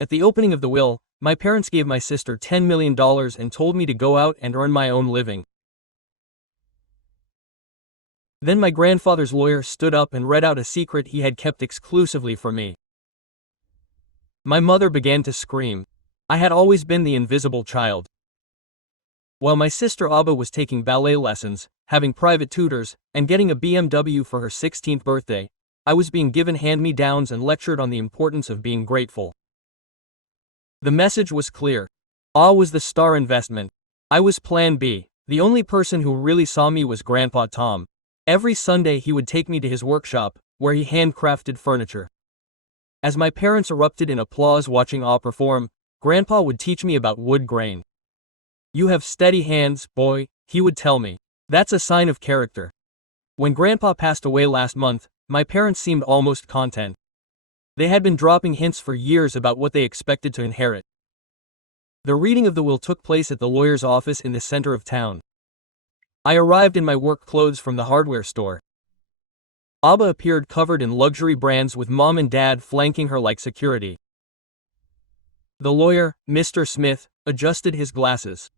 At the opening of the will, my parents gave my sister $10 million and told me to go out and earn my own living. Then my grandfather's lawyer stood up and read out a secret he had kept exclusively for me. My mother began to scream. I had always been the invisible child. While my sister Abba was taking ballet lessons, having private tutors, and getting a BMW for her 16th birthday, I was being given hand-me-downs and lectured on the importance of being grateful. The message was clear. A was the star investment. I was plan B. The only person who really saw me was Grandpa Tom. Every Sunday he would take me to his workshop, where he handcrafted furniture. As my parents erupted in applause watching A perform, Grandpa would teach me about wood grain. "You have steady hands, boy," he would tell me. "That's a sign of character." When Grandpa passed away last month, my parents seemed almost content. They had been dropping hints for years about what they expected to inherit. The reading of the will took place at the lawyer's office in the center of town. I arrived in my work clothes from the hardware store. Abba appeared covered in luxury brands with Mom and Dad flanking her like security. The lawyer, Mr. Smith, adjusted his glasses.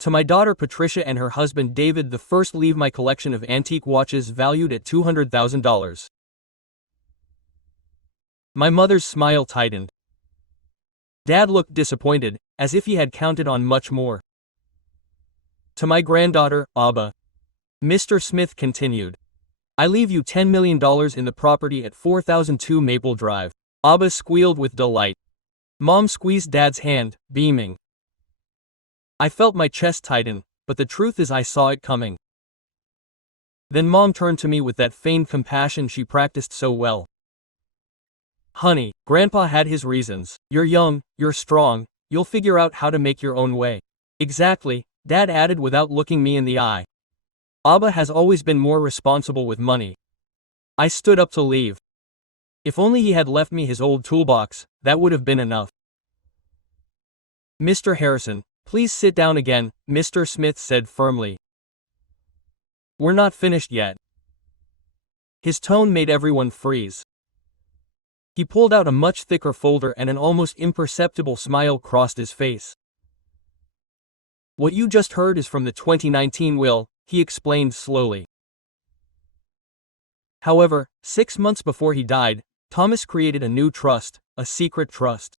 To my daughter Patricia and her husband David, the first leave my collection of antique watches valued at $200,000. My mother's smile tightened. Dad looked disappointed, as if he had counted on much more. To my granddaughter, Abba, Mr. Smith continued, "I leave you $10 million in the property at 4002 Maple Drive." Abba squealed with delight. Mom squeezed Dad's hand, beaming. I felt my chest tighten, but the truth is I saw it coming. Then Mom turned to me with that feigned compassion she practiced so well. "Honey, Grandpa had his reasons. You're young, you're strong, you'll figure out how to make your own way." "Exactly," Dad added without looking me in the eye. "Abba has always been more responsible with money." I stood up to leave. If only he had left me his old toolbox, that would have been enough. "Mr. Harrison, please sit down again," Mr. Smith said firmly. "We're not finished yet." His tone made everyone freeze. He pulled out a much thicker folder and an almost imperceptible smile crossed his face. "What you just heard is from the 2019 will," he explained slowly. However, 6 months before he died, Thomas created a new trust, a secret trust.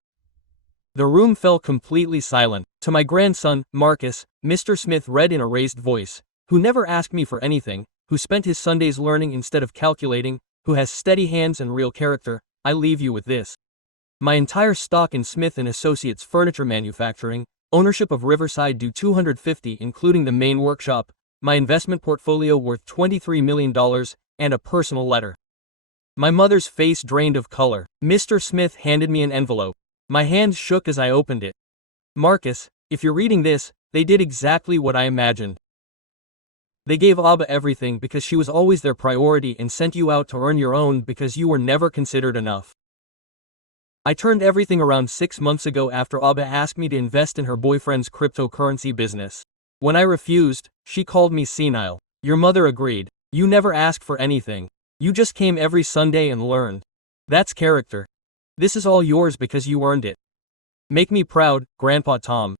The room fell completely silent. To my grandson, Marcus, Mr. Smith read in a raised voice, who never asked me for anything, who spent his Sundays learning instead of calculating, who has steady hands and real character, "I leave you with this. My entire stock in Smith & Associates Furniture Manufacturing, ownership of Riverside due $250 including the main workshop, my investment portfolio worth $23 million, and a personal letter." My mother's face drained of color. Mr. Smith handed me an envelope. My hands shook as I opened it. "Marcus, if you're reading this, they did exactly what I imagined. They gave Abba everything because she was always their priority and sent you out to earn your own because you were never considered enough. I turned everything around 6 months ago after Abba asked me to invest in her boyfriend's cryptocurrency business. When I refused, she called me senile. Your mother agreed. You never asked for anything. You just came every Sunday and learned. That's character. This is all yours because you earned it. Make me proud, Grandpa Tom."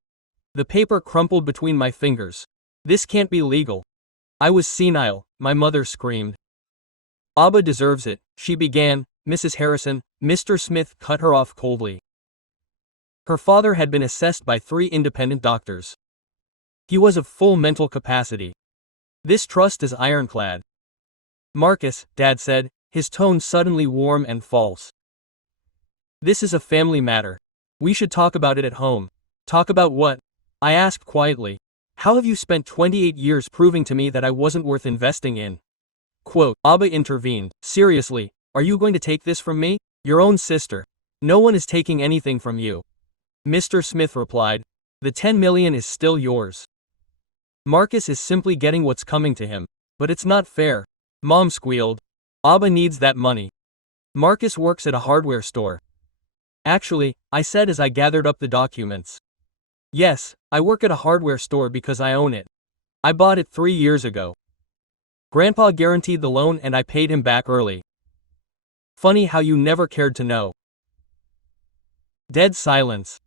The paper crumpled between my fingers. "This can't be legal." I was senile, my mother screamed. "Abba deserves it," she began. "Mrs. Harrison," Mr. Smith cut her off coldly. Her father had been assessed by 3 independent doctors. He was of full mental capacity. This trust is ironclad. "Marcus," Dad said, his tone suddenly warm and false. "This is a family matter. We should talk about it at home." "Talk about what?" I asked quietly. "How have you spent 28 years proving to me that I wasn't worth investing in?" Quote, Abba intervened. "Seriously, are you going to take this from me? Your own sister. No one is taking anything from you." Mr. Smith replied. "The $10 million is still yours. Marcus is simply getting what's coming to him. But it's not fair." Mom squealed. "Abba needs that money. Marcus works at a hardware store." "Actually," I said as I gathered up the documents. "Yes, I work at a hardware store because I own it. I bought it 3 years ago. Grandpa guaranteed the loan and I paid him back early. Funny how you never cared to know." Dead silence.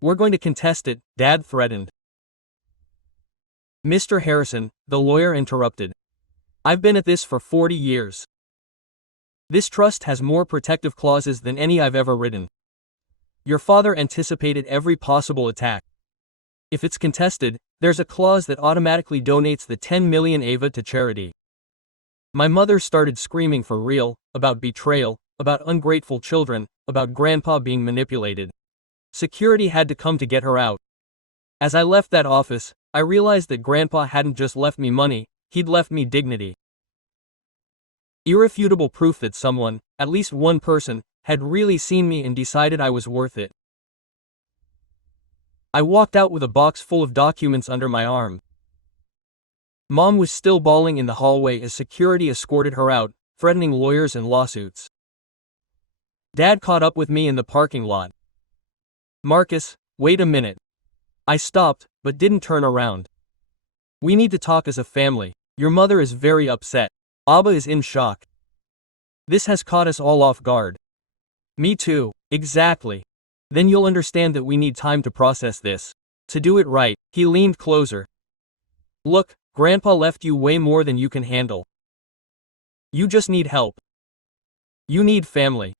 We're going to contest it, Dad threatened. Mr. Harrison, the lawyer interrupted. I've been at this for 40 years. This trust has more protective clauses than any I've ever written. Your father anticipated every possible attack. If it's contested, there's a clause that automatically donates the 10 million AVA to charity. My mother started screaming for real, about betrayal, about ungrateful children, about Grandpa being manipulated. Security had to come to get her out. As I left that office, I realized that Grandpa hadn't just left me money, he'd left me dignity. Irrefutable proof that someone, at least one person, had really seen me and decided I was worth it. I walked out with a box full of documents under my arm. Mom was still bawling in the hallway as security escorted her out, threatening lawyers and lawsuits. Dad caught up with me in the parking lot. Marcus, wait a minute. I stopped, but didn't turn around. We need to talk as a family. Your mother is very upset. Abba is in shock. This has caught us all off guard. Me too, exactly. Then you'll understand that we need time to process this. To do it right, he leaned closer. Look, Grandpa left you way more than you can handle. You just need help. You need family.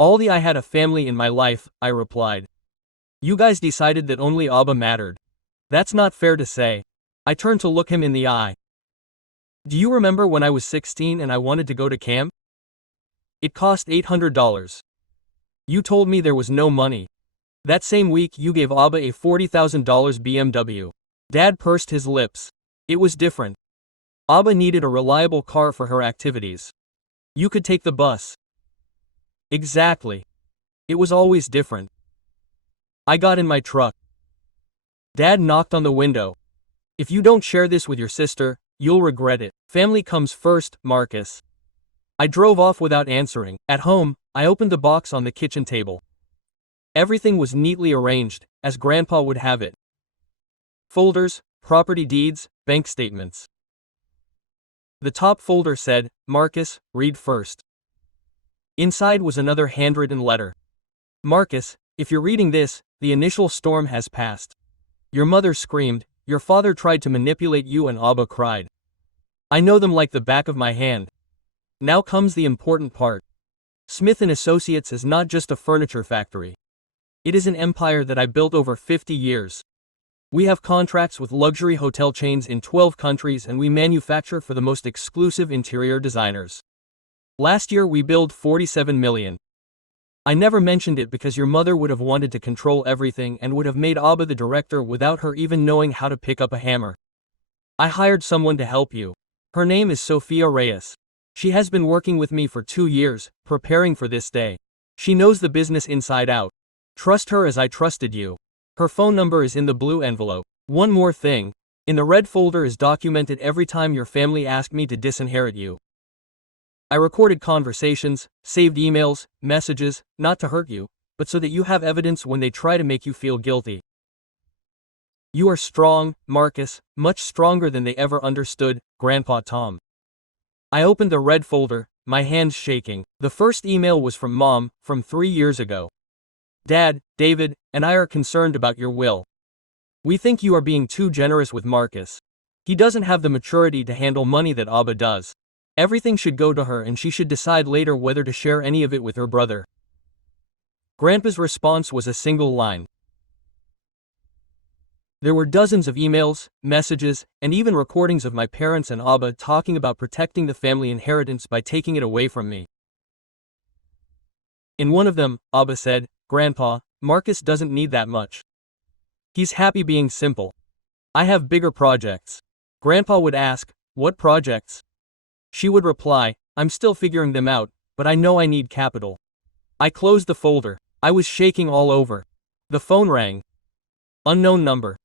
I had a family in my life, I replied. You guys decided that only Abba mattered. That's not fair to say. I turned to look him in the eye. Do you remember when I was 16 and I wanted to go to camp? It cost $800. You told me there was no money. That same week you gave Abba a $40,000 BMW. Dad pursed his lips. It was different. Abba needed a reliable car for her activities. You could take the bus. Exactly. It was always different. I got in my truck. Dad knocked on the window. If you don't share this with your sister, you'll regret it. Family comes first, Marcus. I drove off without answering. At home, I opened the box on the kitchen table. Everything was neatly arranged, as Grandpa would have it. Folders, property deeds, bank statements. The top folder said, Marcus, read first. Inside was another handwritten letter. Marcus, if you're reading this, the initial storm has passed. Your mother screamed, your father tried to manipulate you and Abba cried. I know them like the back of my hand. Now comes the important part. Smith & Associates is not just a furniture factory. It is an empire that I built over 50 years. We have contracts with luxury hotel chains in 12 countries and we manufacture for the most exclusive interior designers. Last year we billed $47 million. I never mentioned it because your mother would have wanted to control everything and would have made Abba the director without her even knowing how to pick up a hammer. I hired someone to help you. Her name is Sophia Reyes. She has been working with me for 2 years, preparing for this day. She knows the business inside out. Trust her as I trusted you. Her phone number is in the blue envelope. One more thing. In the red folder is documented every time your family asked me to disinherit you. I recorded conversations, saved emails, messages, not to hurt you, but so that you have evidence when they try to make you feel guilty. You are strong, Marcus, much stronger than they ever understood, Grandpa Tom. I opened the red folder, my hands shaking. The first email was from Mom, from 3 years ago. Dad, David, and I are concerned about your will. We think you are being too generous with Marcus. He doesn't have the maturity to handle money that Abba does. Everything should go to her and she should decide later whether to share any of it with her brother. Grandpa's response was a single line. There were dozens of emails, messages, and even recordings of my parents and Abba talking about protecting the family inheritance by taking it away from me. In one of them, Abba said, Grandpa, Marcus doesn't need that much. He's happy being simple. I have bigger projects. Grandpa would ask, what projects? She would reply, I'm still figuring them out, but I know I need capital. I closed the folder. I was shaking all over. The phone rang. Unknown number.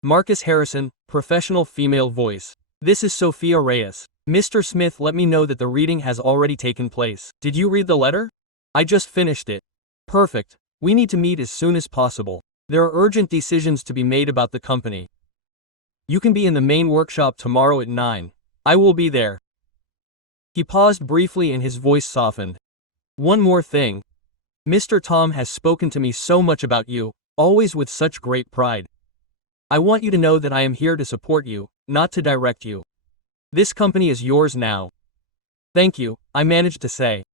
Marcus Harrison, professional female voice. This is Sophia Reyes. Mr. Smith let me know that the reading has already taken place. Did you read the letter? I just finished it. Perfect. We need to meet as soon as possible. There are urgent decisions to be made about the company. You can be in the main workshop tomorrow at 9. I will be there. He paused briefly and his voice softened. One more thing. Mr. Tom has spoken to me so much about you, always with such great pride. I want you to know that I am here to support you, not to direct you. This company is yours now. Thank you, I managed to say.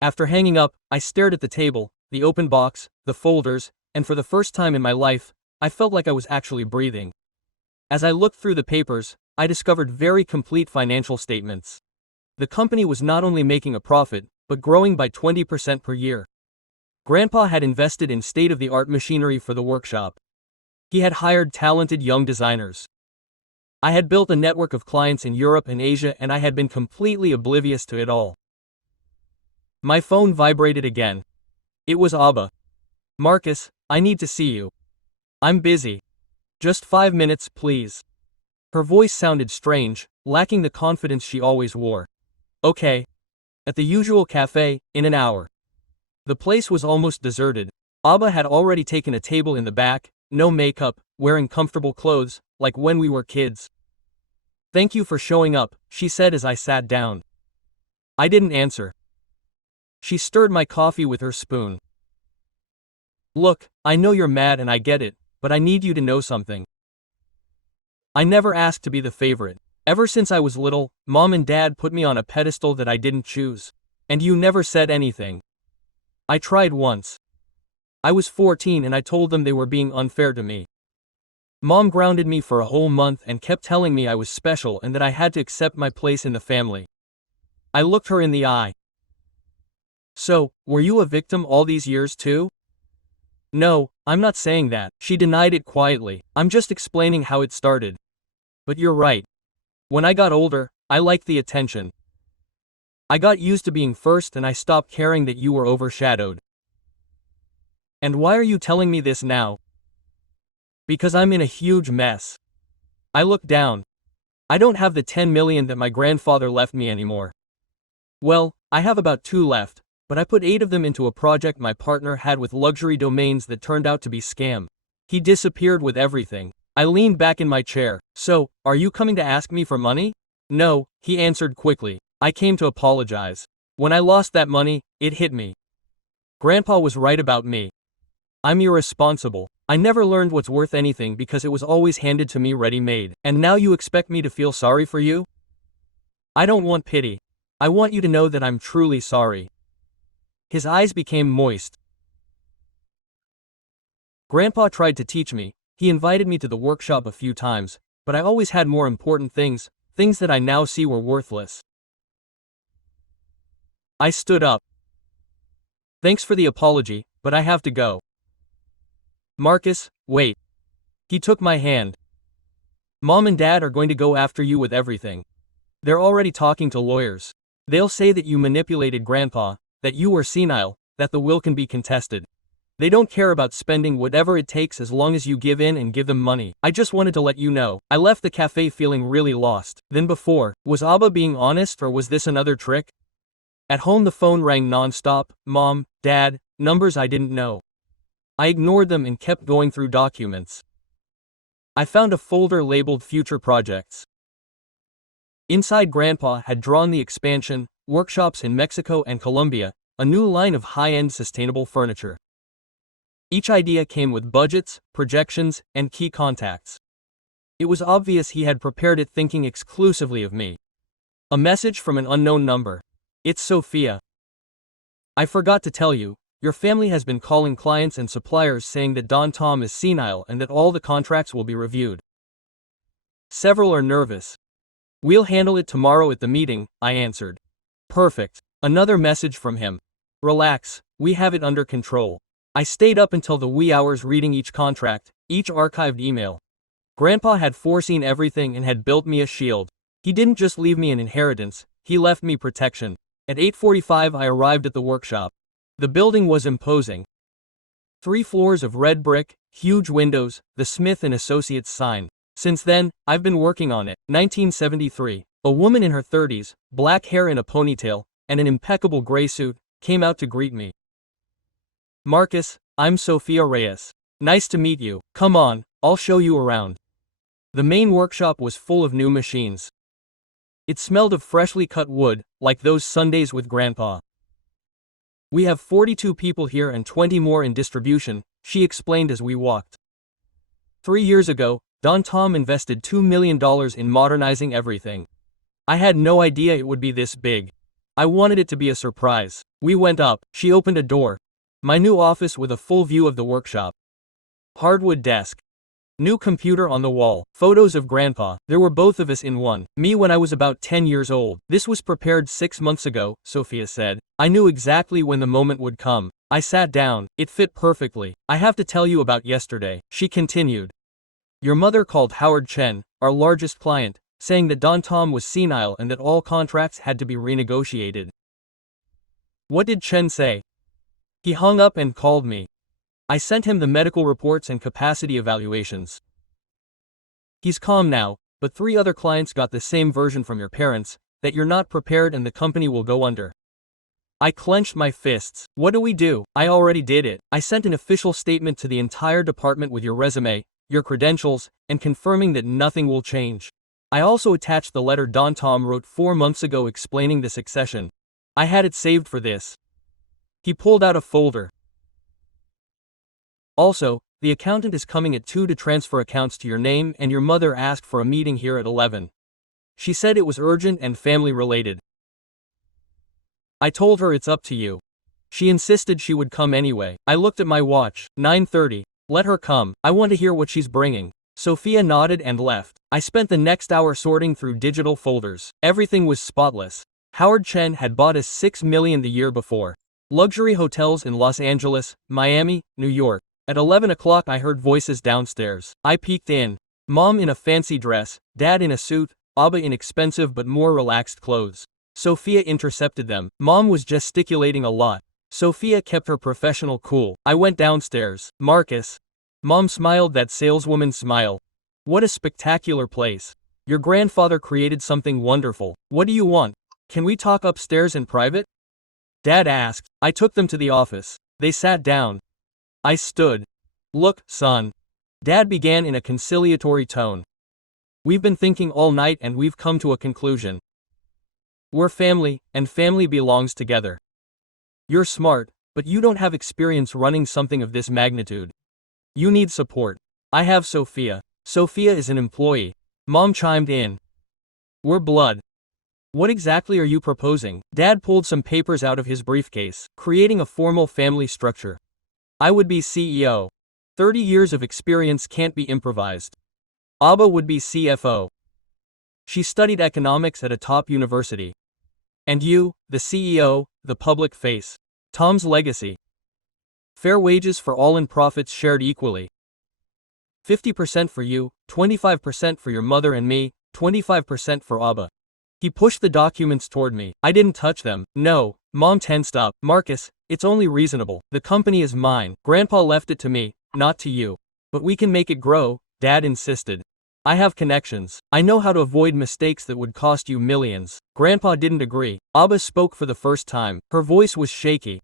After hanging up, I stared at the table, the open box, the folders, and for the first time in my life, I felt like I was actually breathing. As I looked through the papers, I discovered very complete financial statements. The company was not only making a profit, but growing by 20% per year. Grandpa had invested in state-of-the-art machinery for the workshop. He had hired talented young designers. I had built a network of clients in Europe and Asia, and I had been completely oblivious to it all. My phone vibrated again. It was Abba. Marcus, I need to see you. I'm busy. Just 5 minutes, please. Her voice sounded strange, lacking the confidence she always wore. Okay. At the usual cafe, in an hour. The place was almost deserted. Abba had already taken a table in the back, no makeup, wearing comfortable clothes, like when we were kids. Thank you for showing up, she said as I sat down. I didn't answer. She stirred my coffee with her spoon. Look, I know you're mad and I get it, but I need you to know something. I never asked to be the favorite. Ever since I was little, Mom and Dad put me on a pedestal that I didn't choose. And you never said anything. I tried once. I was 14 and I told them they were being unfair to me. Mom grounded me for a whole month and kept telling me I was special and that I had to accept my place in the family. I looked her in the eye. So, were you a victim all these years too? No, I'm not saying that, she denied it quietly. I'm just explaining how it started. But you're right. When I got older, I liked the attention. I got used to being first and I stopped caring that you were overshadowed. And why are you telling me this now? Because I'm in a huge mess. I looked down. I don't have the 10 million that my grandfather left me anymore. Well, I have about 2 left, but I put 8 of them into a project my partner had with luxury domains that turned out to be scam. He disappeared with everything. I leaned back in my chair. So, are you coming to ask me for money? No, he answered quickly. I came to apologize. When I lost that money, it hit me. Grandpa was right about me. I'm irresponsible. I never learned what's worth anything because it was always handed to me ready-made. And now you expect me to feel sorry for you? I don't want pity. I want you to know that I'm truly sorry. His eyes became moist. Grandpa tried to teach me. He invited me to the workshop a few times, but I always had more important things that I now see were worthless. I stood up. Thanks for the apology, but I have to go. Marcus, wait. He took my hand. Mom and Dad are going to go after you with everything. They're already talking to lawyers. They'll say that you manipulated Grandpa, that you were senile, that the will can be contested. They don't care about spending whatever it takes as long as you give in and give them money. I just wanted to let you know. I left the cafe feeling really lost. Then before, was Abba being honest or was this another trick? At home the phone rang non-stop, Mom, Dad, numbers I didn't know. I ignored them and kept going through documents. I found a folder labeled Future Projects. Inside Grandpa had drawn the expansion, workshops in Mexico and Colombia, a new line of high-end sustainable furniture. Each idea came with budgets, projections, and key contacts. It was obvious he had prepared it thinking exclusively of me. A message from an unknown number. It's Sophia. I forgot to tell you, your family has been calling clients and suppliers saying that Don Tom is senile and that all the contracts will be reviewed. Several are nervous. We'll handle it tomorrow at the meeting, I answered. Perfect. Another message from him. Relax, we have it under control. I stayed up until the wee hours reading each contract, each archived email. Grandpa had foreseen everything and had built me a shield. He didn't just leave me an inheritance, he left me protection. At 8:45 I arrived at the workshop. The building was imposing. 3 floors of red brick, huge windows, the Smith & Associates sign. Since then, I've been working on it. 1973. A woman in her 30s, black hair in a ponytail, and an impeccable gray suit, came out to greet me. Marcus, I'm Sophia Reyes. Nice to meet you. Come on, I'll show you around. The main workshop was full of new machines. It smelled of freshly cut wood, like those Sundays with Grandpa. We have 42 people here and 20 more in distribution, she explained as we walked. 3 years ago, Tom invested $2 million in modernizing everything. I had no idea it would be this big. I wanted it to be a surprise. We went up, she opened a door. My new office with a full view of the workshop. Hardwood desk. New computer on the wall. Photos of Grandpa. There were both of us in one. Me when I was about 10 years old. This was prepared 6 months ago, Sophia said. I knew exactly when the moment would come. I sat down. It fit perfectly. I have to tell you about yesterday, she continued. Your mother called Howard Chen, our largest client, saying that Tom was senile and that all contracts had to be renegotiated. What did Chen say? He hung up and called me. I sent him the medical reports and capacity evaluations. He's calm now, but 3 other clients got the same version from your parents, that you're not prepared and the company will go under. I clenched my fists. What do we do? I already did it. I sent an official statement to the entire department with your resume, your credentials, and confirming that nothing will change. I also attached the letter Tom wrote 4 months ago explaining the succession. I had it saved for this. He pulled out a folder. Also, the accountant is coming at 2 to transfer accounts to your name and your mother asked for a meeting here at 11. She said it was urgent and family related. I told her it's up to you. She insisted she would come anyway. I looked at my watch, 9:30. Let her come. I want to hear what she's bringing. Sophia nodded and left. I spent the next hour sorting through digital folders. Everything was spotless. Howard Chen had bought us $6 million the year before. Luxury hotels in Los Angeles, Miami, New York. At 11 o'clock I heard voices downstairs. I peeked in. Mom in a fancy dress, Dad in a suit, Abba in expensive but more relaxed clothes. Sophia intercepted them. Mom was gesticulating a lot. Sophia kept her professional cool. I went downstairs. Marcus. Mom smiled that saleswoman smile. What a spectacular place. Your grandfather created something wonderful. What do you want? Can we talk upstairs in private? Dad asked. I took them to the office. They sat down. I stood. Look, son. Dad began in a conciliatory tone. We've been thinking all night and we've come to a conclusion. We're family, and family belongs together. You're smart, but you don't have experience running something of this magnitude. You need support. I have Sophia. Sophia is an employee. Mom chimed in. We're blood. What exactly are you proposing? Dad pulled some papers out of his briefcase, creating a formal family structure. I would be CEO. 30 years of experience can't be improvised. Abba would be CFO. She studied economics at a top university. And you, the CEO, the public face. Tom's legacy. Fair wages for all and profits shared equally. 50% for you, 25% for your mother and me, 25% for Abba. He pushed the documents toward me. I didn't touch them. No. Mom tensed up. Marcus, it's only reasonable. The company is mine. Grandpa left it to me, not to you. But we can make it grow, Dad insisted. I have connections. I know how to avoid mistakes that would cost you millions. Grandpa didn't agree. Abba spoke for the first time. Her voice was shaky.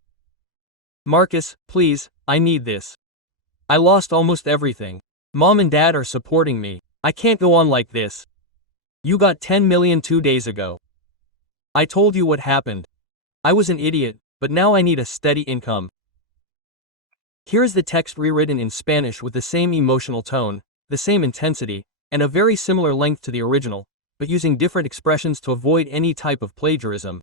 Marcus, please, I need this. I lost almost everything. Mom and Dad are supporting me. I can't go on like this. You got 10 million 2 days ago. I told you what happened. I was an idiot, but now I need a steady income. Here's the text rewritten in Spanish with the same emotional tone, the same intensity, and a very similar length to the original, but using different expressions to avoid any type of plagiarism.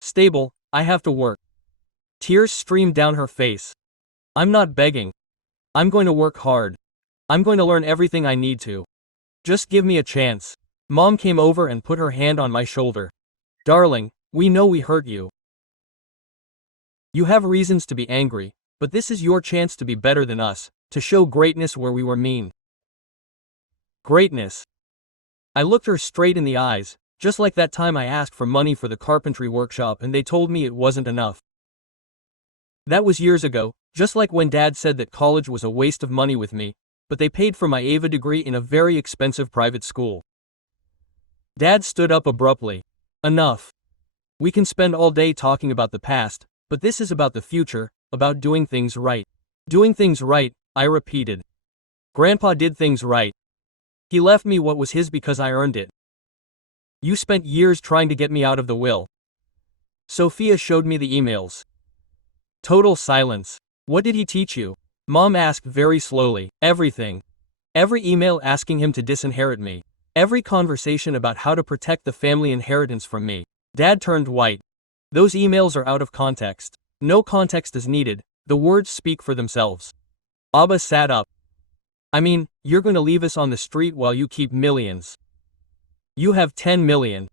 Stable, I have to work. Tears streamed down her face. I'm not begging. I'm going to work hard. I'm going to learn everything I need to. Just give me a chance. Mom came over and put her hand on my shoulder. Darling, we know we hurt you. You have reasons to be angry, but this is your chance to be better than us, to show greatness where we were mean. Greatness. I looked her straight in the eyes, just like that time I asked for money for the carpentry workshop and they told me it wasn't enough. That was years ago, just like when Dad said that college was a waste of money with me, but they paid for my AVA degree in a very expensive private school. Dad stood up abruptly. Enough. We can spend all day talking about the past, but this is about the future, about doing things right. Doing things right, I repeated. Grandpa did things right. He left me what was his because I earned it. You spent years trying to get me out of the will. Sophia showed me the emails. Total silence. What did he teach you? Mom asked very slowly. Everything. Every email asking him to disinherit me. Every conversation about how to protect the family inheritance from me. Dad turned white. Those emails are out of context. No context is needed, the words speak for themselves. Abba sat up. I mean, you're going to leave us on the street while you keep millions. You have 10 million.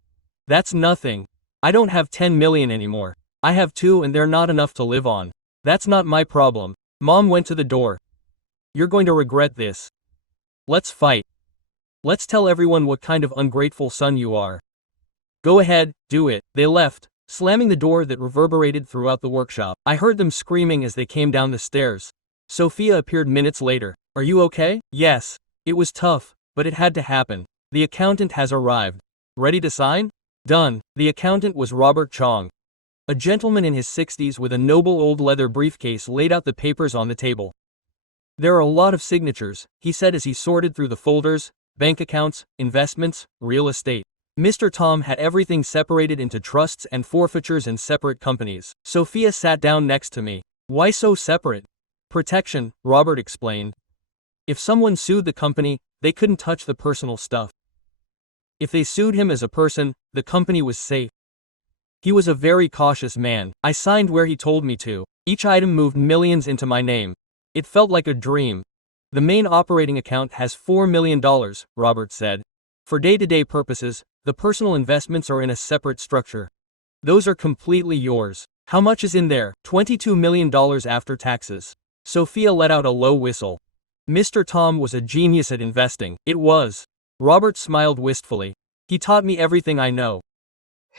That's nothing. I don't have 10 million anymore. I have 2 and they're not enough to live on. That's not my problem. Mom went to the door. You're going to regret this. Let's fight. Let's tell everyone what kind of ungrateful son you are. Go ahead, do it. They left, slamming the door that reverberated throughout the workshop. I heard them screaming as they came down the stairs. Sophia appeared minutes later. Are you okay? Yes. It was tough, but it had to happen. The accountant has arrived. Ready to sign? Done. The accountant was Robert Chong. A gentleman in his 60s with a noble old leather briefcase laid out the papers on the table. There are a lot of signatures, he said as he sorted through the folders, bank accounts, investments, real estate. Mr. Tom had everything separated into trusts and forfeitures and separate companies. Sophia sat down next to me. Why so separate? Protection, Robert explained. If someone sued the company, they couldn't touch the personal stuff. If they sued him as a person, the company was safe. He was a very cautious man. I signed where he told me to. Each item moved millions into my name. It felt like a dream. The main operating account has $4 million, Robert said. For day-to-day purposes, the personal investments are in a separate structure. Those are completely yours. How much is in there? $22 million after taxes. Sophia let out a low whistle. Mr. Tom was a genius at investing. It was. Robert smiled wistfully. He taught me everything I know.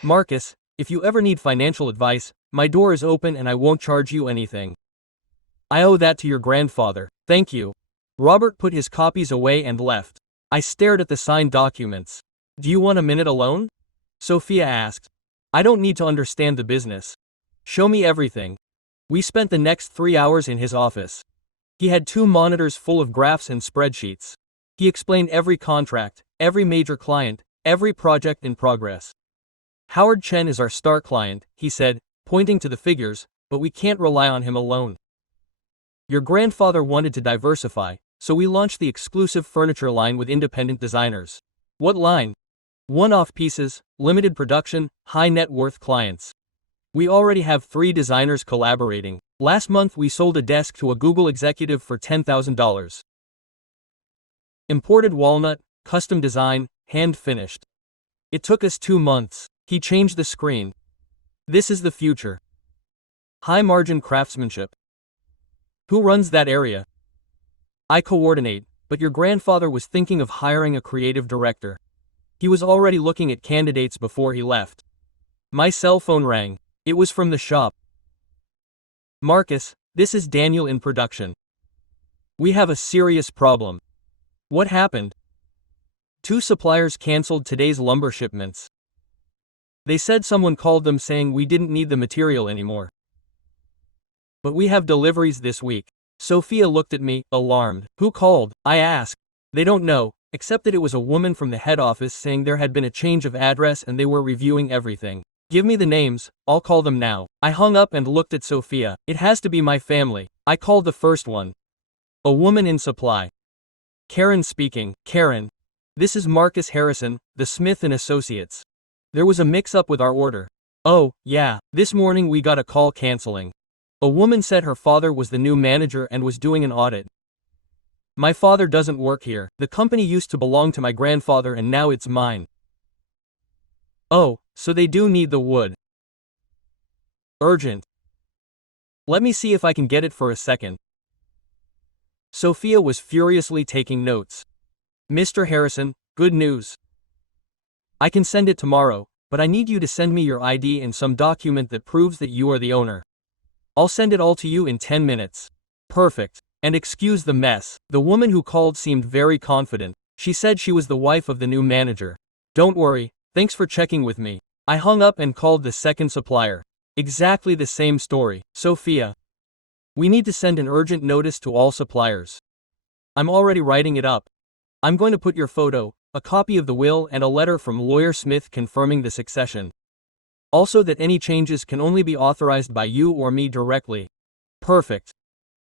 Marcus, if you ever need financial advice, my door is open and I won't charge you anything. I owe that to your grandfather. Thank you. Robert put his copies away and left. I stared at the signed documents. Do you want a minute alone? Sophia asked. I don't need to understand the business. Show me everything. We spent the next 3 hours in his office. He had 2 monitors full of graphs and spreadsheets. He explained every contract, every major client, every project in progress. Howard Chen is our star client, he said, pointing to the figures, but we can't rely on him alone. Your grandfather wanted to diversify, so we launched the exclusive furniture line with independent designers. What line? One-off pieces, limited production, high net worth clients. We already have 3 designers collaborating. Last month we sold a desk to a Google executive for $10,000. Imported walnut, custom design, hand finished. It took us 2 months. He changed the screen. This is the future. High margin craftsmanship. Who runs that area? I coordinate, but your grandfather was thinking of hiring a creative director. He was already looking at candidates before he left. My cell phone rang. It was from the shop. Marcus, this is Daniel in production. We have a serious problem. What happened? 2 suppliers canceled today's lumber shipments. They said someone called them saying we didn't need the material anymore. But we have deliveries this week. Sophia looked at me, alarmed. Who called? I asked. They don't know, except that it was a woman from the head office saying there had been a change of address and they were reviewing everything. Give me the names, I'll call them now. I hung up and looked at Sophia. It has to be my family. I called the first one. A woman in supply. Karen speaking. Karen. This is Marcus Harrison, the Smith & Associates. There was a mix-up with our order. Oh, yeah, this morning we got a call canceling. A woman said her father was the new manager and was doing an audit. My father doesn't work here. The company used to belong to my grandfather and now it's mine. Oh, so they do need the wood. Urgent. Let me see if I can get it for a second. Sophia was furiously taking notes. Mr. Harrison, good news. I can send it tomorrow, but I need you to send me your ID and some document that proves that you are the owner. I'll send it all to you in 10 minutes. Perfect. And excuse the mess. The woman who called seemed very confident. She said she was the wife of the new manager. Don't worry, thanks for checking with me. I hung up and called the second supplier. Exactly the same story. Sophia. We need to send an urgent notice to all suppliers. I'm already writing it up. I'm going to put your photo, a copy of the will and a letter from Lawyer Smith confirming the succession. Also that any changes can only be authorized by you or me directly. Perfect.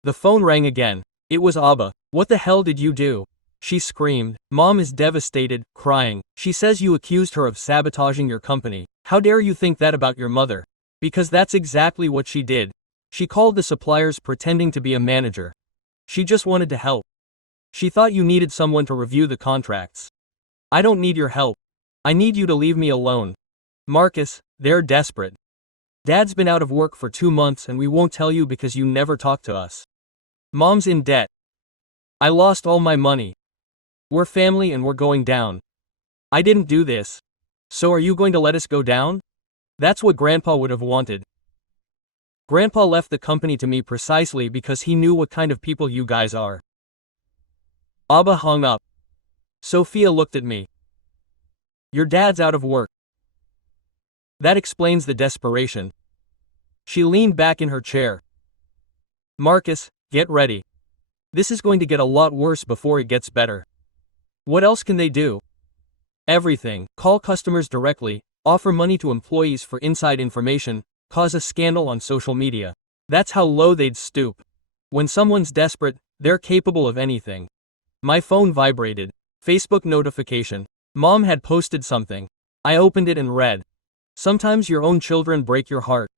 The phone rang again. It was Abba. What the hell did you do? She screamed. Mom is devastated, crying. She says you accused her of sabotaging your company. How dare you think that about your mother? Because that's exactly what she did. She called the suppliers pretending to be a manager. She just wanted to help. She thought you needed someone to review the contracts. I don't need your help. I need you to leave me alone. Marcus, they're desperate. Dad's been out of work for 2 months and we won't tell you because you never talk to us. Mom's in debt. I lost all my money. We're family and we're going down. I didn't do this. So are you going to let us go down? That's what Grandpa would have wanted. Grandpa left the company to me precisely because he knew what kind of people you guys are. Abba hung up. Sophia looked at me. Your dad's out of work. That explains the desperation. She leaned back in her chair. Marcus, get ready. This is going to get a lot worse before it gets better. What else can they do? Everything. Call customers directly, offer money to employees for inside information, cause a scandal on social media. That's how low they'd stoop. When someone's desperate, they're capable of anything. My phone vibrated. Facebook notification. Mom had posted something. I opened it and read. Sometimes your own children break your heart.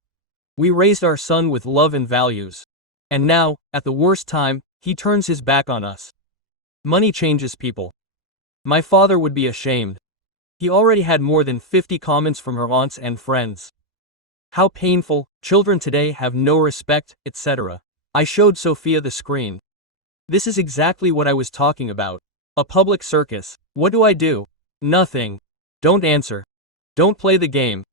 We raised our son with love and values. And now, at the worst time, he turns his back on us. Money changes people. My father would be ashamed. He already had more than 50 comments from her aunts and friends. How painful, children today have no respect, etc. I showed Sophia the screen. This is exactly what I was talking about. A public circus. What do I do? Nothing. Don't answer. Don't play the game.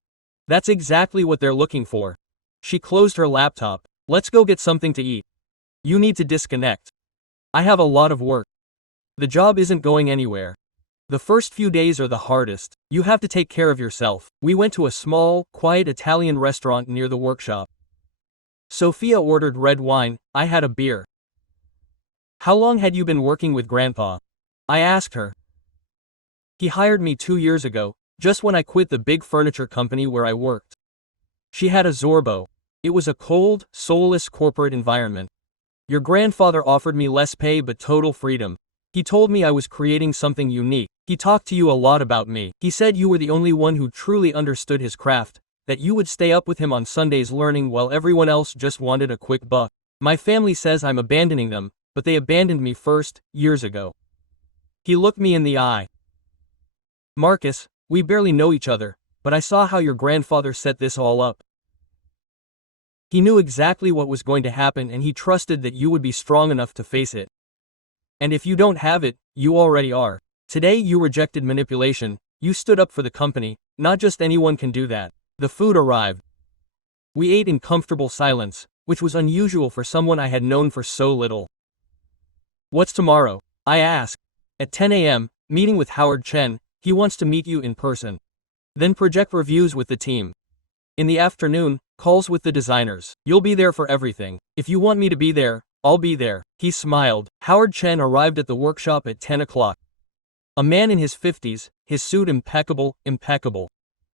That's exactly what they're looking for. She closed her laptop. Let's go get something to eat. You need to disconnect. I have a lot of work. The job isn't going anywhere. The first few days are the hardest. You have to take care of yourself. We went to a small, quiet Italian restaurant near the workshop. Sophia ordered red wine. I had a beer. How long had you been working with Grandpa? I asked her. He hired me 2 years ago, just when I quit the big furniture company where I worked. She had a Zorbo. It was a cold, soulless corporate environment. Your grandfather offered me less pay but total freedom. He told me I was creating something unique. He talked to you a lot about me. He said you were the only one who truly understood his craft, that you would stay up with him on Sundays learning while everyone else just wanted a quick buck. My family says I'm abandoning them, but they abandoned me first, years ago. He looked me in the eye. Marcus, we barely know each other, but I saw how your grandfather set this all up. He knew exactly what was going to happen and he trusted that you would be strong enough to face it. And if you don't have it, you already are. Today you rejected manipulation, you stood up for the company, not just anyone can do that. The food arrived. We ate in comfortable silence, which was unusual for someone I had known for so little. What's tomorrow? I asked. At 10 a.m., meeting with Howard Chen, he wants to meet you in person. Then project reviews with the team. In the afternoon, calls with the designers. You'll be there for everything. If you want me to be there, I'll be there. He smiled. Howard Chen arrived at the workshop at 10 o'clock. A man in his 50s, his suit impeccable.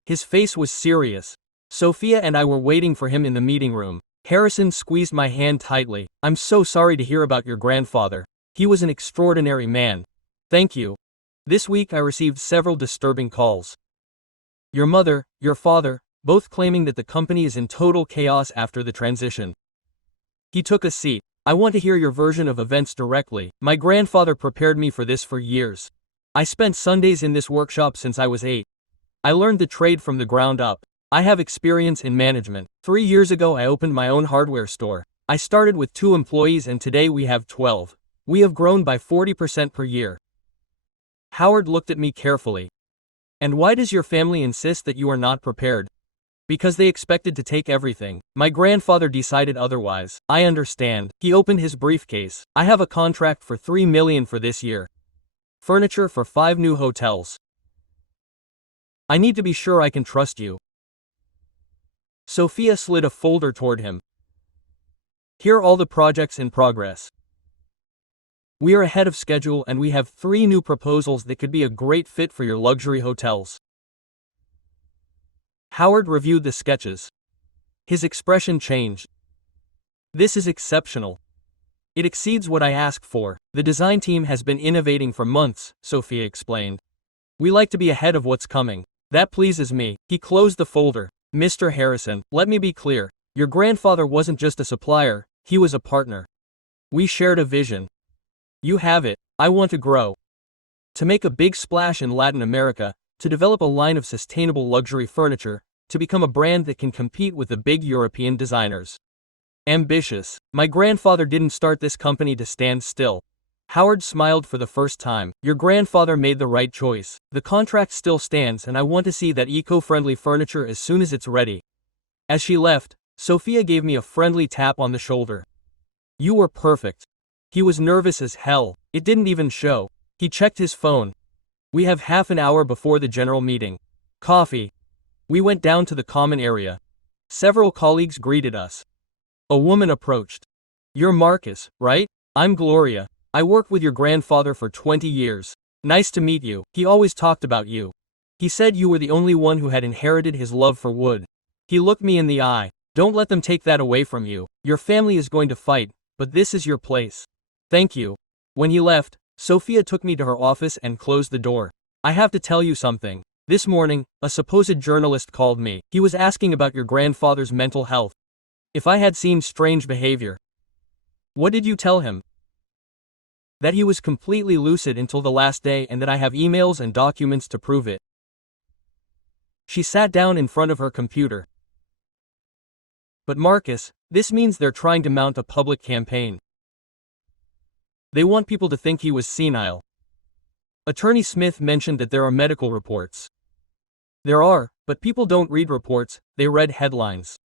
His face was serious. Sophia and I were waiting for him in the meeting room. Harrison squeezed my hand tightly. I'm so sorry to hear about your grandfather. He was an extraordinary man. Thank you. This week I received several disturbing calls. Your mother, your father, both claiming that the company is in total chaos after the transition. He took a seat. I want to hear your version of events directly. My grandfather prepared me for this for years. I spent Sundays in this workshop since I was 8. I learned the trade from the ground up. I have experience in management. 3 years ago I opened my own hardware store. I started with 2 employees and today we have 12. We have grown by 40% per year. Howard looked at me carefully. And why does your family insist that you are not prepared? Because they expected to take everything. My grandfather decided otherwise. I understand. He opened his briefcase. I have a contract for $3 million for this year. Furniture for 5 new hotels. I need to be sure I can trust you. Sophia slid a folder toward him. Here are all the projects in progress. We are ahead of schedule and we have 3 new proposals that could be a great fit for your luxury hotels. Howard reviewed the sketches. His expression changed. This is exceptional. It exceeds what I asked for. The design team has been innovating for months, Sophia explained. We like to be ahead of what's coming. That pleases me. He closed the folder. Mr. Harrison, let me be clear. Your grandfather wasn't just a supplier, he was a partner. We shared a vision. You have it. I want to grow. To make a big splash in Latin America, to develop a line of sustainable luxury furniture, to become a brand that can compete with the big European designers. Ambitious. My grandfather didn't start this company to stand still. Howard smiled for the first time. Your grandfather made the right choice. The contract still stands and I want to see that eco-friendly furniture as soon as it's ready. As she left, Sophia gave me a friendly tap on the shoulder. You were perfect. He was nervous as hell. It didn't even show. He checked his phone. We have half an hour before the general meeting. Coffee. We went down to the common area. Several colleagues greeted us. A woman approached. You're Marcus, right? I'm Gloria. I worked with your grandfather for 20 years. Nice to meet you. He always talked about you. He said you were the only one who had inherited his love for wood. He looked me in the eye. Don't let them take that away from you. Your family is going to fight, but this is your place. Thank you. When he left, Sophia took me to her office and closed the door. I have to tell you something. This morning, a supposed journalist called me. He was asking about your grandfather's mental health. If I had seen strange behavior. What did you tell him? That he was completely lucid until the last day and that I have emails and documents to prove it. She sat down in front of her computer. But Marcus, this means they're trying to mount a public campaign. They want people to think he was senile. Attorney Smith mentioned that there are medical reports. There are, but people don't read reports, they read headlines.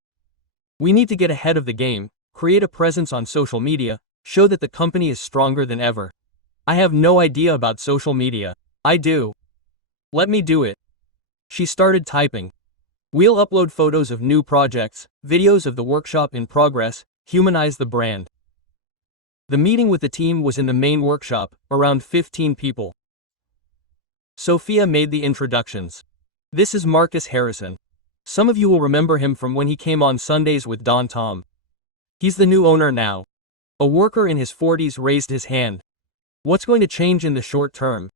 We need to get ahead of the game, create a presence on social media, show that the company is stronger than ever. I have no idea about social media. I do. Let me do it. She started typing. We'll upload photos of new projects, videos of the workshop in progress, humanize the brand. The meeting with the team was in the main workshop, around 15 people. Sophia made the introductions. This is Marcus Harrison. Some of you will remember him from when he came on Sundays with Don Tom. He's the new owner now. A worker in his 40s raised his hand. What's going to change in the short term?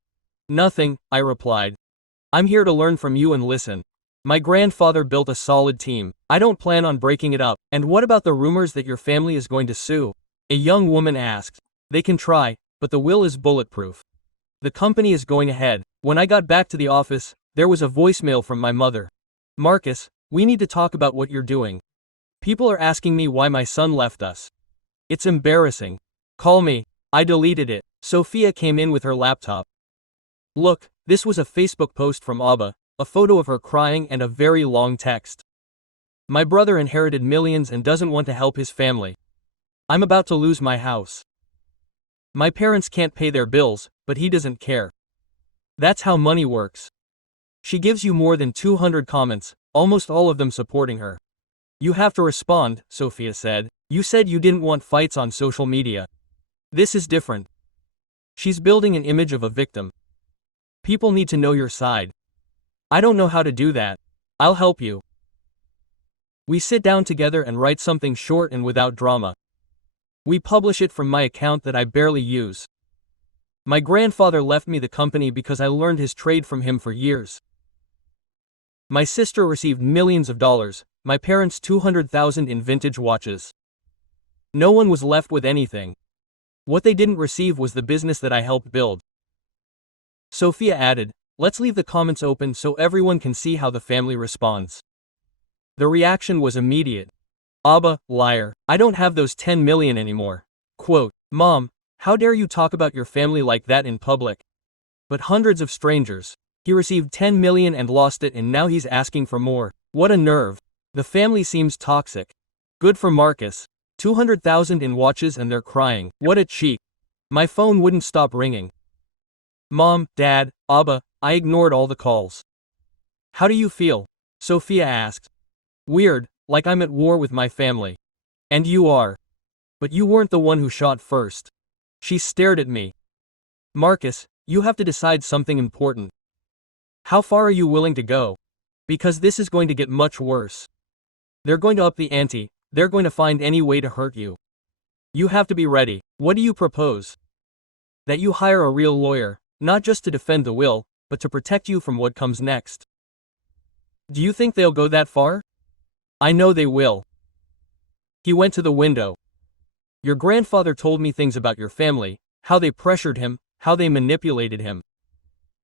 Nothing, I replied. I'm here to learn from you and listen. My grandfather built a solid team. I don't plan on breaking it up. And what about the rumors that your family is going to sue? A young woman asked. They can try, but the will is bulletproof. The company is going ahead. When I got back to the office, there was a voicemail from my mother. Marcus, we need to talk about what you're doing. People are asking me why my son left us. It's embarrassing. Call me. I deleted it. Sophia came in with her laptop. Look, this was a Facebook post from Abba, a photo of her crying and a very long text. My brother inherited millions and doesn't want to help his family. I'm about to lose my house. My parents can't pay their bills, but he doesn't care. That's how money works. She gives you more than 200 comments, almost all of them supporting her. You have to respond, Sophia said. You said you didn't want fights on social media. This is different. She's building an image of a victim. People need to know your side. I don't know how to do that. I'll help you. We sit down together and write something short and without drama. We publish it from my account that I barely use. My grandfather left me the company because I learned his trade from him for years. My sister received millions of dollars, my parents 200,000 in vintage watches. No one was left with anything. What they didn't receive was the business that I helped build. Sophia added, let's leave the comments open so everyone can see how the family responds. The reaction was immediate. Abba, liar. I don't have those 10 million anymore. Quote, Mom, how dare you talk about your family like that in public? But hundreds of strangers. He received 10 million and lost it and now he's asking for more. What a nerve. The family seems toxic. Good for Marcus. 200,000 in watches and they're crying. What a cheek. My phone wouldn't stop ringing. Mom, Dad, Abba, I ignored all the calls. How do you feel? Sophia asked. Weird, like I'm at war with my family. And you are. But you weren't the one who shot first. She stared at me. Marcus, you have to decide something important. How far are you willing to go? Because this is going to get much worse. They're going to up the ante, they're going to find any way to hurt you. You have to be ready. What do you propose? That you hire a real lawyer, not just to defend the will, but to protect you from what comes next. Do you think they'll go that far? I know they will. He went to the window. Your grandfather told me things about your family, how they pressured him, how they manipulated him.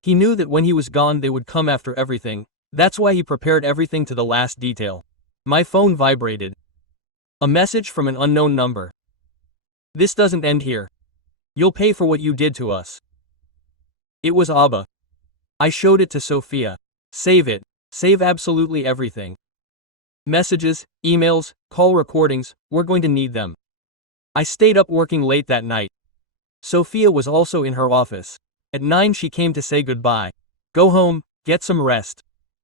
He knew that when he was gone they would come after everything, that's why he prepared everything to the last detail. My phone vibrated. A message from an unknown number. This doesn't end here. You'll pay for what you did to us. It was Abba. I showed it to Sophia. Save it. Save absolutely everything. Messages, emails, call recordings, we're going to need them. I stayed up working late that night. Sophia was also in her office. At 9 she came to say goodbye. Go home, get some rest.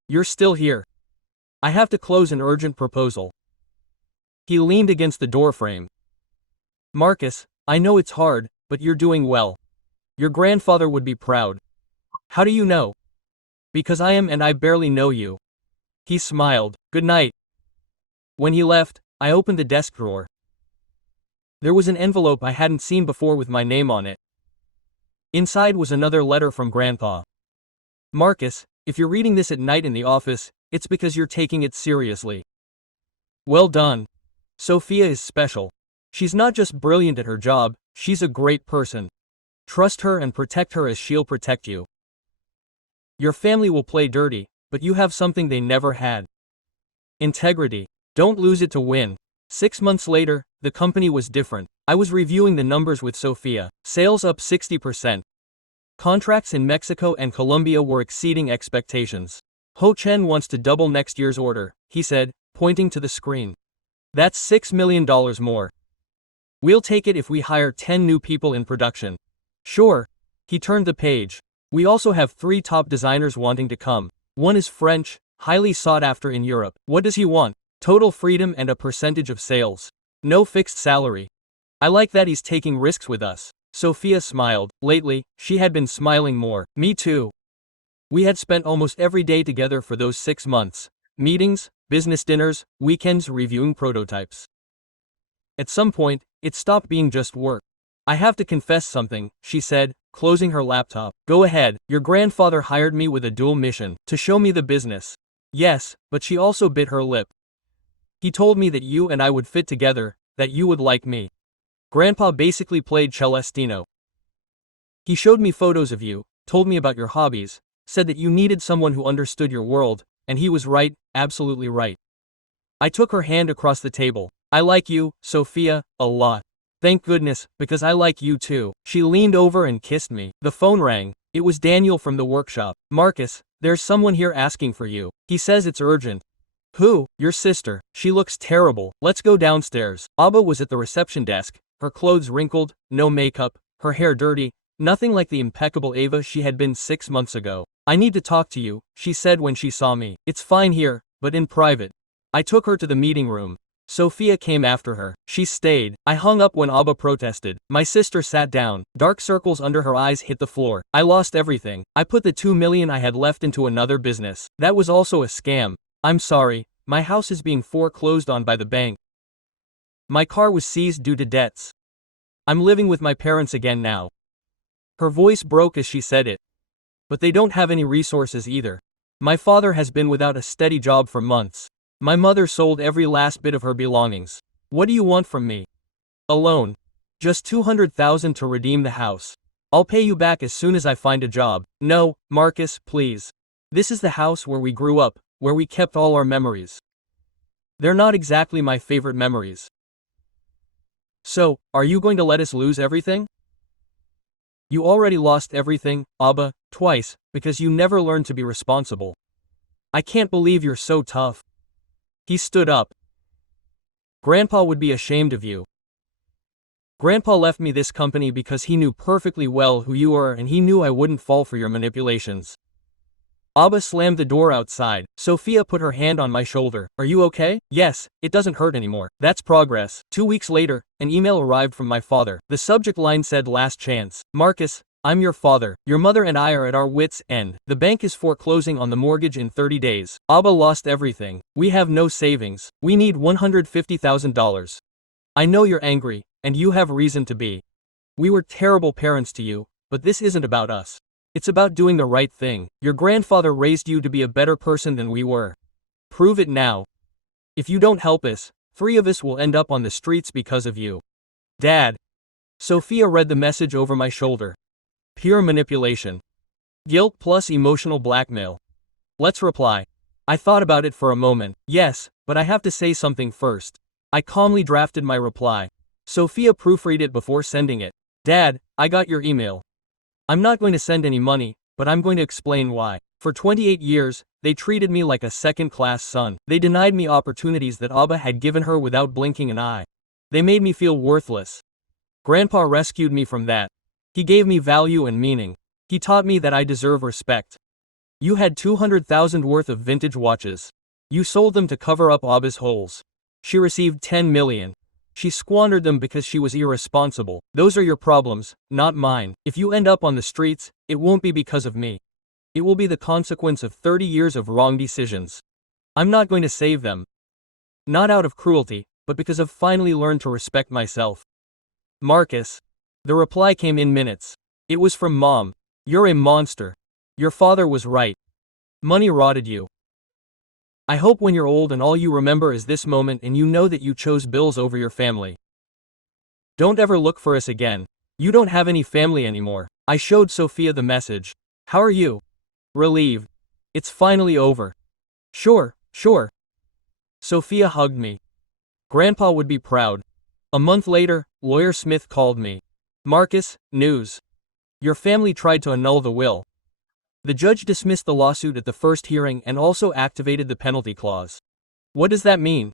You're still here. I have to close an urgent proposal. He leaned against the doorframe. Marcus, I know it's hard, but you're doing well. Your grandfather would be proud. How do you know? Because I am and I barely know you. He smiled. Good night. When he left, I opened the desk drawer. There was an envelope I hadn't seen before with my name on it. Inside was another letter from Grandpa. Marcus, if you're reading this at night in the office, it's because you're taking it seriously. Well done. Sophia is special. She's not just brilliant at her job, she's a great person. Trust her and protect her as she'll protect you. Your family will play dirty, but you have something they never had. Integrity. Don't lose it to win. 6 months later, the company was different. I was reviewing the numbers with Sophia. Sales up 60%. Contracts in Mexico and Colombia were exceeding expectations. Ho Chen wants to double next year's order, he said, pointing to the screen. That's $6 million more. We'll take it if we hire 10 new people in production. Sure. He turned the page. We also have 3 top designers wanting to come. One is French, highly sought after in Europe. What does he want? Total freedom and a percentage of sales. No fixed salary. I like that he's taking risks with us. Sophia smiled. Lately, she had been smiling more. Me too. We had spent almost every day together for those 6 months. Meetings, business dinners, weekends reviewing prototypes. At some point, it stopped being just work. I have to confess something, she said, closing her laptop. Go ahead. Your grandfather hired me with a dual mission, to show me the business. Yes, but she also bit her lip. He told me that you and I would fit together, that you would like me. Grandpa basically played Celestino. He showed me photos of you, told me about your hobbies, said that you needed someone who understood your world, and he was right, absolutely right. I took her hand across the table. I like you, Sophia, a lot. Thank goodness, because I like you too. She leaned over and kissed me. The phone rang. It was Daniel from the workshop. Marcus, there's someone here asking for you. He says it's urgent. Who? Your sister. She looks terrible. Let's go downstairs. Abba was at the reception desk, her clothes wrinkled, no makeup, her hair dirty, nothing like the impeccable Ava she had been 6 months ago. I need to talk to you, she said when she saw me. It's fine here, but in private. I took her to the meeting room. Sophia came after her. She stayed. I hung up when Abba protested. My sister sat down. Dark circles under her eyes hit the floor. I lost everything. I put the $2 million I had left into another business. That was also a scam. I'm sorry. My house is being foreclosed on by the bank. My car was seized due to debts. I'm living with my parents again now. Her voice broke as she said it. But they don't have any resources either. My father has been without a steady job for months. My mother sold every last bit of her belongings. What do you want from me? A loan. Just $200,000 to redeem the house. I'll pay you back as soon as I find a job. No, Marcus, please. This is the house where we grew up, where we kept all our memories. They're not exactly my favorite memories. So, are you going to let us lose everything? You already lost everything, Abba, twice, because you never learned to be responsible. I can't believe you're so tough. He stood up. Grandpa would be ashamed of you. Grandpa left me this company because he knew perfectly well who you are and he knew I wouldn't fall for your manipulations. Abba slammed the door outside. Sophia put her hand on my shoulder. Are you okay? Yes, it doesn't hurt anymore. That's progress. 2 weeks later, an email arrived from my father. The subject line said last chance. Marcus, I'm your father. Your mother and I are at our wits' end. The bank is foreclosing on the mortgage in 30 days. Abba lost everything. We have no savings. We need $150,000. I know you're angry, and you have reason to be. We were terrible parents to you, but this isn't about us. It's about doing the right thing. Your grandfather raised you to be a better person than we were. Prove it now. If you don't help us, 3 of us will end up on the streets because of you. Dad. Sophia read the message over my shoulder. Pure manipulation. Guilt plus emotional blackmail. Let's reply. I thought about it for a moment. Yes, but I have to say something first. I calmly drafted my reply. Sophia proofread it before sending it. Dad, I got your email. I'm not going to send any money, but I'm going to explain why. For 28 years, they treated me like a second-class son. They denied me opportunities that Abba had given her without blinking an eye. They made me feel worthless. Grandpa rescued me from that. He gave me value and meaning. He taught me that I deserve respect. You had 200,000 worth of vintage watches. You sold them to cover up Abba's holes. She received 10 million. She squandered them because she was irresponsible. Those are your problems, not mine. If you end up on the streets, it won't be because of me. It will be the consequence of 30 years of wrong decisions. I'm not going to save them. Not out of cruelty, but because I've finally learned to respect myself. Marcus. The reply came in minutes. It was from Mom. You're a monster. Your father was right. Money rotted you. I hope when you're old and all you remember is this moment and you know that you chose bills over your family. Don't ever look for us again. You don't have any family anymore. I showed Sophia the message. How are you? Relieved. It's finally over. Sure. Sophia hugged me. Grandpa would be proud. A month later, Lawyer Smith called me. Marcus, news. Your family tried to annul the will. The judge dismissed the lawsuit at the first hearing and also activated the penalty clause. What does that mean?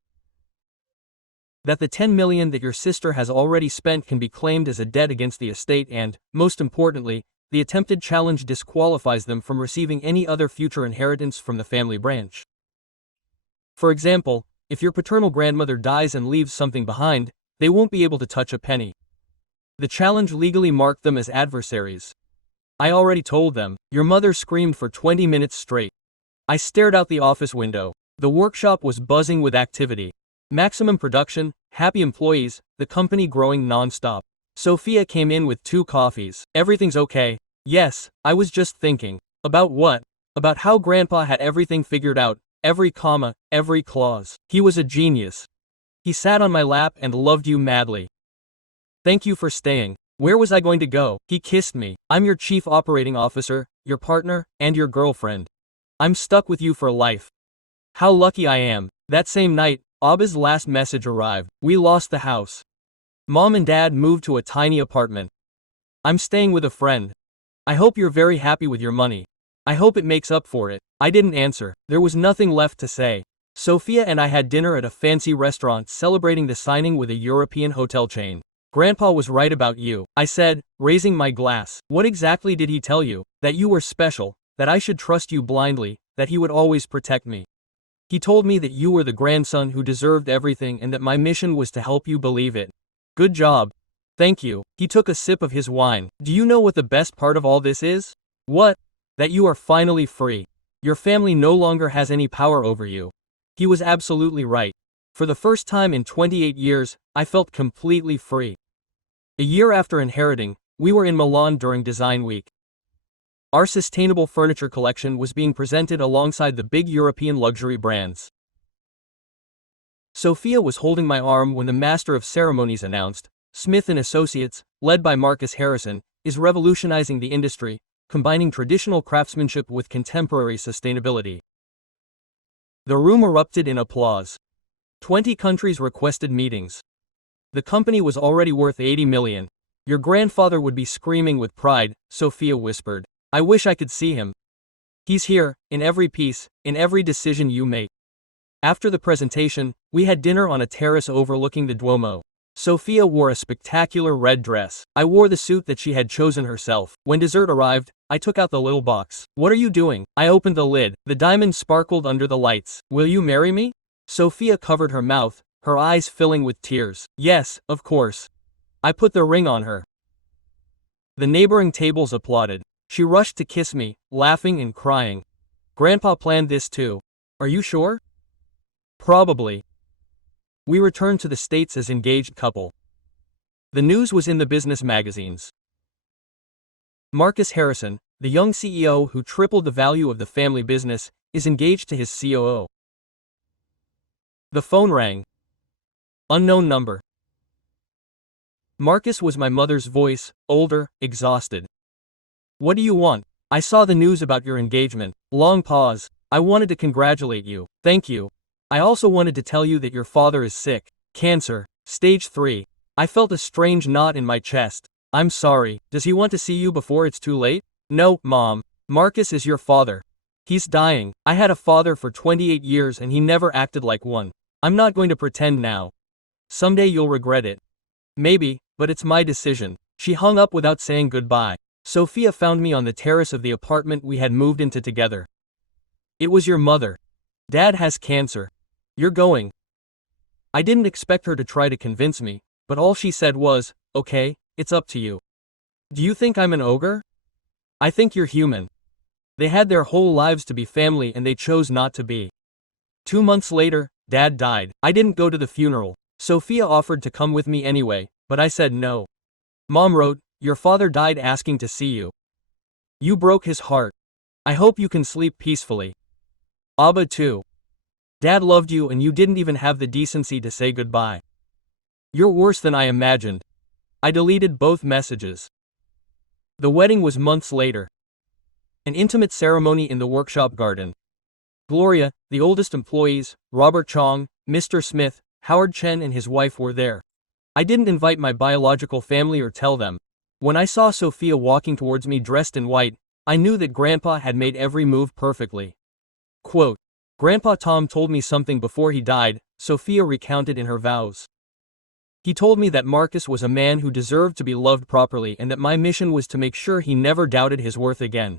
That the 10 million that your sister has already spent can be claimed as a debt against the estate and, most importantly, the attempted challenge disqualifies them from receiving any other future inheritance from the family branch. For example, if your paternal grandmother dies and leaves something behind, they won't be able to touch a penny. The challenge legally marked them as adversaries. I already told them. Your mother screamed for 20 minutes straight. I stared out the office window. The workshop was buzzing with activity. Maximum production, happy employees, the company growing non-stop. Sophia came in with 2 coffees. Everything's okay. Yes, I was just thinking. About what? About how Grandpa had everything figured out, every comma, every clause. He was a genius. He sat on my lap and loved you madly. Thank you for staying. Where was I going to go? He kissed me. I'm your chief operating officer, your partner, and your girlfriend. I'm stuck with you for life. How lucky I am. That same night, Abba's last message arrived. We lost the house. Mom and Dad moved to a tiny apartment. I'm staying with a friend. I hope you're very happy with your money. I hope it makes up for it. I didn't answer. There was nothing left to say. Sophia and I had dinner at a fancy restaurant celebrating the signing with a European hotel chain. Grandpa was right about you, I said, raising my glass. What exactly did he tell you? That you were special, that I should trust you blindly, that he would always protect me. He told me that you were the grandson who deserved everything and that my mission was to help you believe it. Good job. Thank you. He took a sip of his wine. Do you know what the best part of all this is? What? That you are finally free. Your family no longer has any power over you. He was absolutely right. For the first time in 28 years, I felt completely free. A year after inheriting, we were in Milan during Design Week. Our sustainable furniture collection was being presented alongside the big European luxury brands. Sophia was holding my arm when the master of ceremonies announced, Smith & Associates, led by Marcus Harrison, is revolutionizing the industry, combining traditional craftsmanship with contemporary sustainability. The room erupted in applause. 20 countries requested meetings. The company was already worth 80 million. Your grandfather would be screaming with pride, Sophia whispered. I wish I could see him. He's here, in every piece, in every decision you make. After the presentation, we had dinner on a terrace overlooking the Duomo. Sophia wore a spectacular red dress. I wore the suit that she had chosen herself. When dessert arrived, I took out the little box. What are you doing? I opened the lid. The diamond sparkled under the lights. Will you marry me? Sophia covered her mouth, her eyes filling with tears. Yes, of course. I put the ring on her. The neighboring tables applauded. She rushed to kiss me, laughing and crying. Grandpa planned this too. Are you sure? Probably. We returned to the States as engaged couple. The news was in the business magazines. Marcus Harrison, the young CEO who tripled the value of the family business, is engaged to his COO. The phone rang. Unknown number. Marcus was my mother's voice, older, exhausted. What do you want? I saw the news about your engagement. Long pause. I wanted to congratulate you. Thank you. I also wanted to tell you that your father is sick. Cancer. Stage 3. I felt a strange knot in my chest. I'm sorry. Does he want to see you before it's too late? No, Mom. Marcus is your father. He's dying. I had a father for 28 years and he never acted like one. I'm not going to pretend now. Someday you'll regret it. Maybe, but it's my decision. She hung up without saying goodbye. Sophia found me on the terrace of the apartment we had moved into together. It was your mother. Dad has cancer. You're going. I didn't expect her to try to convince me, but all she said was, okay, it's up to you. Do you think I'm an ogre? I think you're human. They had their whole lives to be family and they chose not to be. 2 months later, Dad died. I didn't go to the funeral. Sophia offered to come with me anyway, but I said no. Mom wrote, your father died asking to see you. You broke his heart. I hope you can sleep peacefully. Abba too. Dad loved you and you didn't even have the decency to say goodbye. You're worse than I imagined. I deleted both messages. The wedding was months later. An intimate ceremony in the workshop garden. Gloria, the oldest employees, Robert Chong, Mr. Smith, Howard Chen and his wife were there. I didn't invite my biological family or tell them. When I saw Sophia walking towards me dressed in white, I knew that Grandpa had made every move perfectly. Quote, Grandpa Tom told me something before he died, Sophia recounted in her vows. He told me that Marcus was a man who deserved to be loved properly and that my mission was to make sure he never doubted his worth again.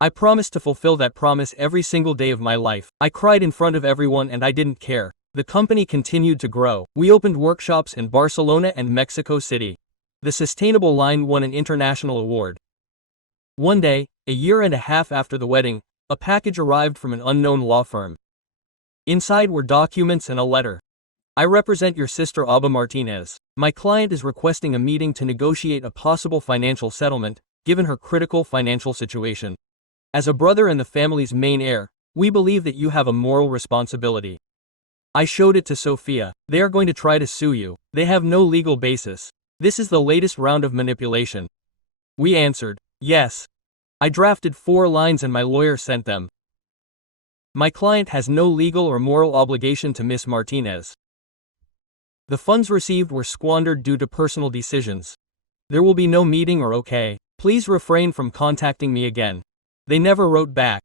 I promised to fulfill that promise every single day of my life. I cried in front of everyone and I didn't care. The company continued to grow. We opened workshops in Barcelona and Mexico City. The sustainable line won an international award. One day, a year and a half after the wedding, a package arrived from an unknown law firm. Inside were documents and a letter. I represent your sister Abba Martinez. My client is requesting a meeting to negotiate a possible financial settlement, given her critical financial situation. As a brother and the family's main heir, we believe that you have a moral responsibility. I showed it to Sophia. They are going to try to sue you. They have no legal basis. This is the latest round of manipulation. We answered, yes. I drafted 4 lines and my lawyer sent them. My client has no legal or moral obligation to Miss Martinez. The funds received were squandered due to personal decisions. There will be no meeting or okay. Please refrain from contacting me again. They never wrote back.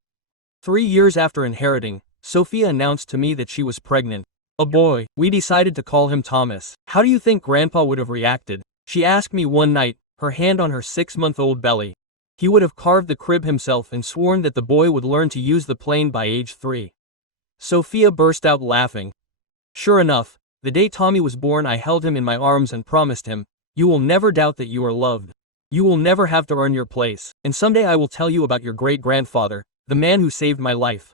3 years after inheriting, Sophia announced to me that she was pregnant. A boy. We decided to call him Thomas. How do you think Grandpa would have reacted? She asked me one night, her hand on her 6-month-old belly. He would have carved the crib himself and sworn that the boy would learn to use the plane by age 3. Sophia burst out laughing. Sure enough, the day Tommy was born I held him in my arms and promised him, you will never doubt that you are loved. You will never have to earn your place, and someday I will tell you about your great-grandfather, the man who saved my life.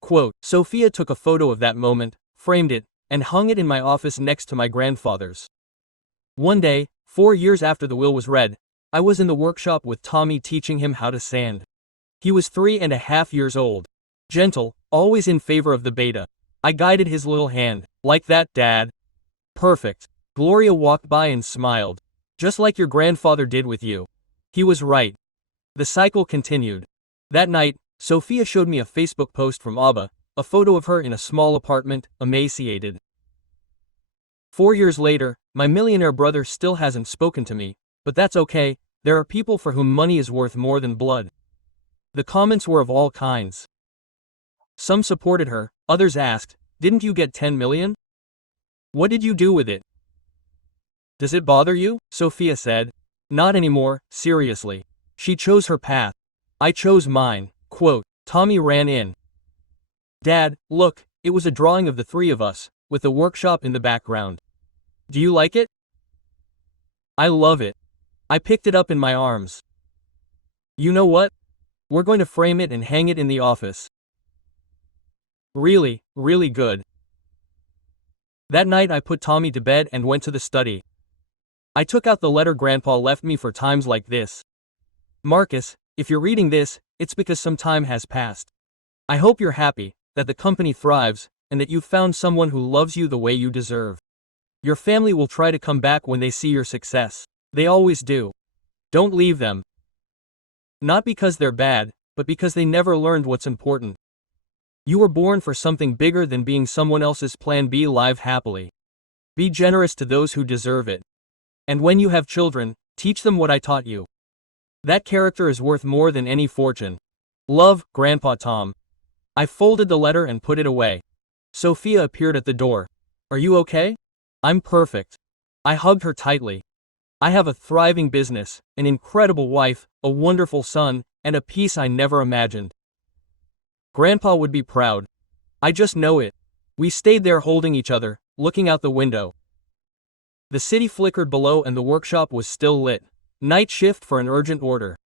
Quote, Sophia took a photo of that moment, framed it, and hung it in my office next to my grandfather's. One day, 4 years after the will was read, I was in the workshop with Tommy teaching him how to sand. He was 3.5 years old. Gentle, always in favor of the beta. I guided his little hand. Like that, Dad? Perfect. Gloria walked by and smiled. Just like your grandfather did with you. He was right. The cycle continued. That night, Sophia showed me a Facebook post from Abba, a photo of her in a small apartment, emaciated. 4 years later, my millionaire brother still hasn't spoken to me, but that's okay, there are people for whom money is worth more than blood. The comments were of all kinds. Some supported her, others asked, didn't you get 10 million? What did you do with it? Does it bother you? Sophia said. Not anymore, seriously. She chose her path. I chose mine. Quote, Tommy ran in. Dad, look, it was a drawing of the 3 of us, with the workshop in the background. Do you like it? I love it. I picked it up in my arms. You know what? We're going to frame it and hang it in the office. Really, really good. That night I put Tommy to bed and went to the study. I took out the letter Grandpa left me for times like this. Marcus, if you're reading this, it's because some time has passed. I hope you're happy, that the company thrives, and that you've found someone who loves you the way you deserve. Your family will try to come back when they see your success. They always do. Don't leave them. Not because they're bad, but because they never learned what's important. You were born for something bigger than being someone else's plan B. Live happily. Be generous to those who deserve it. And when you have children, teach them what I taught you. That character is worth more than any fortune. Love, Grandpa Tom. I folded the letter and put it away. Sophia appeared at the door. Are you okay? I'm perfect. I hugged her tightly. I have a thriving business, an incredible wife, a wonderful son, and a peace I never imagined. Grandpa would be proud. I just know it. We stayed there holding each other, looking out the window. The city flickered below and the workshop was still lit. Night shift for an urgent order.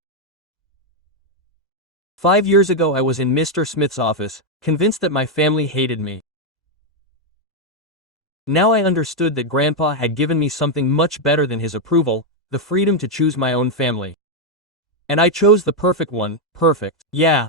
5 years ago I was in Mr. Smith's office, convinced that my family hated me. Now I understood that Grandpa had given me something much better than his approval, the freedom to choose my own family. And I chose the perfect one, perfect. Yeah,